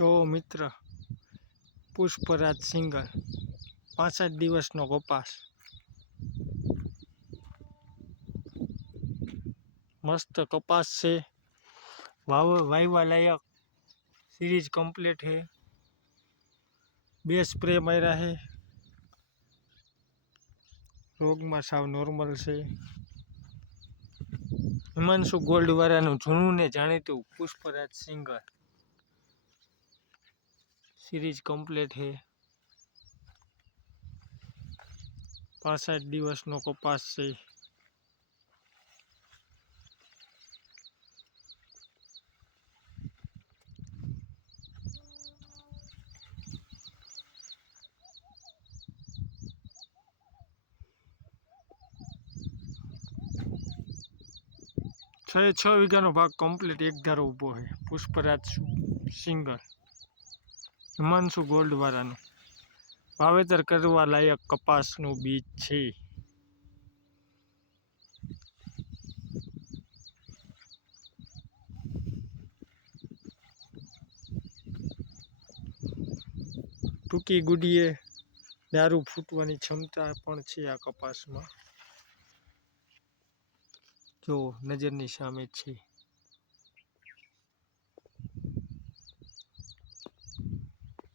જો મિત્ર પુષ્પરાજ સિંગલ 65 દિવસનો કપાસ મસ્ત કપાસ છે, વાવવા લાયક सीरीज कंप्लीट है। 2 स्प्रे मार्या है, रोग में साव नॉर्मल से। हिमांशु गोल्ड वाला जूनू ने जाણીતું पुष्पराज सिंगल सीरीज कंप्लीट है। 65 दिवस नो कपास से। छ वीघा नो भाग कंप्लीट एक धारो उभो है। पुष्पराज सिंगल हिमांशु गोल्ड वाला वावेतर करवा लायक कपास नु बीज छे। टूकी गुडीए दारू फूटवानी क्षमता पण छे आ कपास में। जो नजरनी सामे छे।